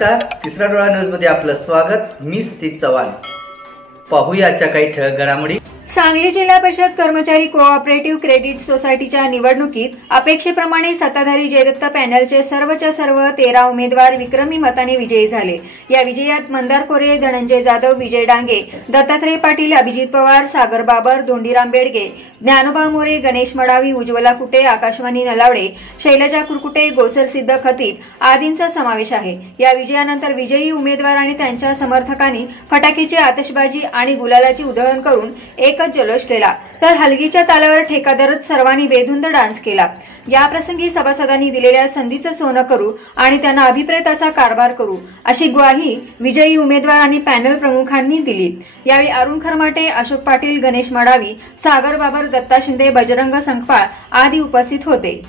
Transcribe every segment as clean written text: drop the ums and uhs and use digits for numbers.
नमस्कार, तिसरा डोळा न्यूज मध्ये आपलं स्वागत। मी स्थित चव्हाण। पाहूयाच्या काही ठळक घडामोडी। सांगली जिल्हा परिषद कर्मचारी कोऑपरेटिव्ह क्रेडिट सोसायटीच्या निवडणुकीत अपेक्षेप्रमाणे सत्ताधारी जयदत्त पॅनलचे सर्वच्या सर्व 13 उमेदवार विक्रमी मताने विजयी झाले। या विजयात मंदार कोरे, धनंजय जाधव, विजय डांगे, दत्तात्रय पाटील, अभिजित पवार, सागर बाबर, धोंडीराम बेडगे, ज्ञानोबा मोरे, गणेश मडावी, उज्ज्वला कुटे, आकाशवाणी नलावडे, शैलजा कुरकुटे, गोसर सिद्ध खतीब आदींचा समावेश आहे। या विजयानंतर विजयी उमेदवार आणि त्यांच्या समर्थकांनी फटाक्याची आतिषबाजी आणि गुलालाची उधळण करून एकच जल्लोष केला, तर हलगीच्या तालावर ठेकादारच सर्वांनी बेधुंद डान्स केला। या प्रसंगी सभासदांनी दिलेल्या संधीचं सोनं करू आणि त्यांना अभिप्रेत असा कारभार करू अशी ग्वाही विजयी उमेदवार आणि पॅनल प्रमुखांनी दिली। यावेळी अरुण खरमाटे, अशोक पाटील, गणेश मडावी, सागर बाबर, दत्ता शिंदे, बजरंग संकपाळ आदी उपस्थित होते।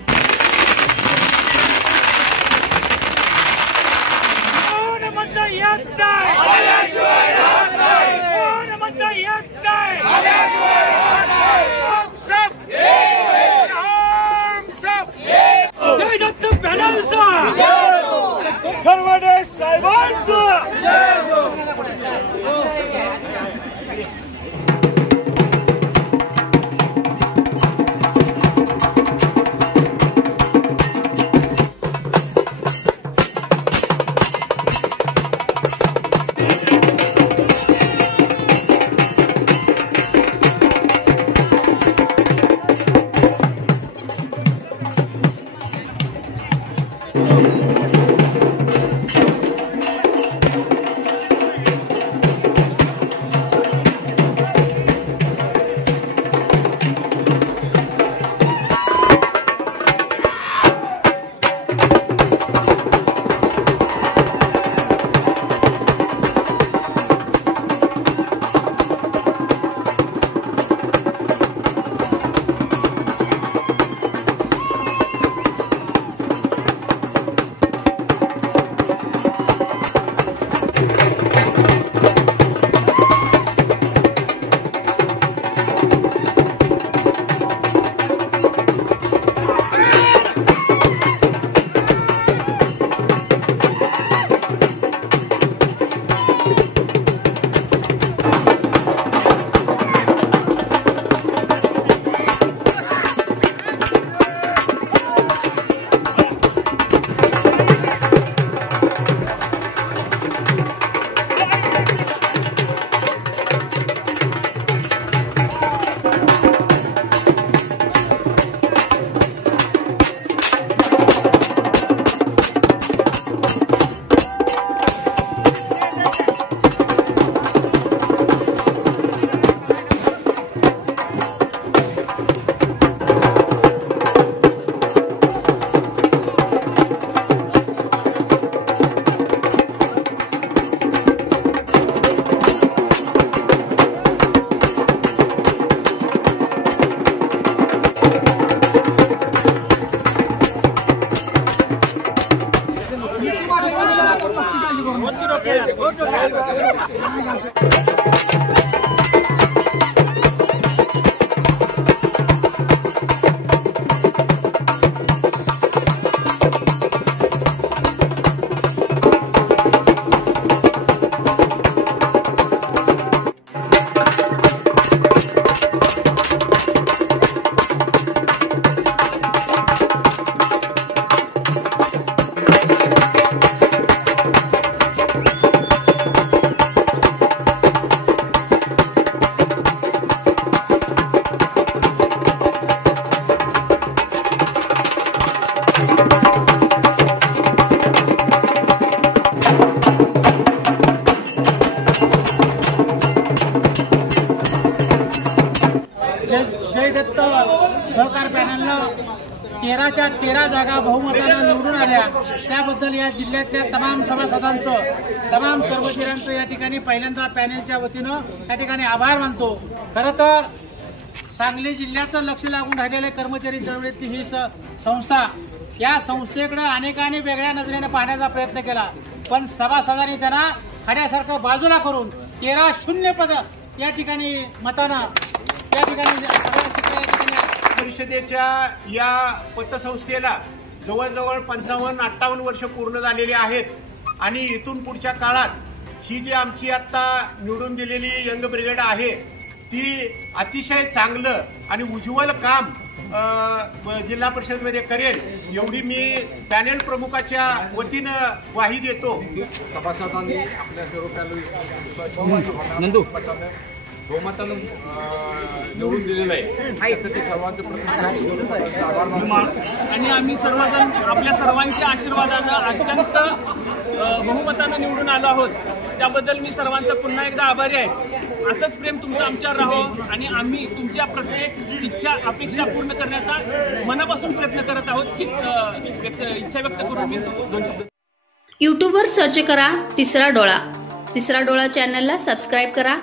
जयदत्त सहकार पॅनलनं 13च्या 13 जागा बहुमतानं निवडून आल्या, त्याबद्दल या जिल्ह्यातल्या तमाम सभासदांचं, तमाम कर्मचाऱ्यांचं या ठिकाणी पहिल्यांदा पॅनलच्या वतीनं या ठिकाणी आभार मानतो। खरं तर सांगली जिल्ह्याचं लक्ष लागून राहिलेल्या कर्मचारी चळवळीतली ही संस्था, या संस्थेकडे अनेकांनी वेगळ्या नजरेने पाहण्याचा प्रयत्न केला, पण सभासदांनी त्यांना खड्यासारखं बाजूला करून 13-0 पद या ठिकाणी मतानं या ठिकाणी परिषदेच्या या पतसंस्थेला जवळजवळ 55-58 वर्ष पूर्ण झालेली आहेत। आणि इथून पुढच्या काळात ही जी आमची आता निवडून दिलेली यंग ब्रिगेड आहे ती अतिशय चांगलं आणि उज्ज्वल काम जिल्हा परिषदमध्ये करेल एवढी मी पॅनेल प्रमुखाच्या वतीनं ग्वाही देतो. सभासदांनी आपल्या सर्व बहुमतानं निवडून दिलेलं आहे त्यासाठी सर्वांचे प्रथम आभार आणि आम्ही सर्वजण आपल्या सर्वांच्या आशीर्वादानं अत्यंत बहुमतानं निवडून आलो आहोत. त्याबद्दल मी सर्वांचा पुन्हा एकदा आभारी आहे. असंच प्रेम तुमचं आमच्यावर राहो आणि आम्ही तुमच्या प्रत्येक इच्छा अपेक्षा पूर्ण करण्याचा मनापासून प्रयत्न करत आहोत ही इच्छा व्यक्त करून मी 2 शब्द. यूट्यूबवर सर्च करा तिसरा डोळा. तिसरा डोळा चॅनलला सबस्क्राईब करा.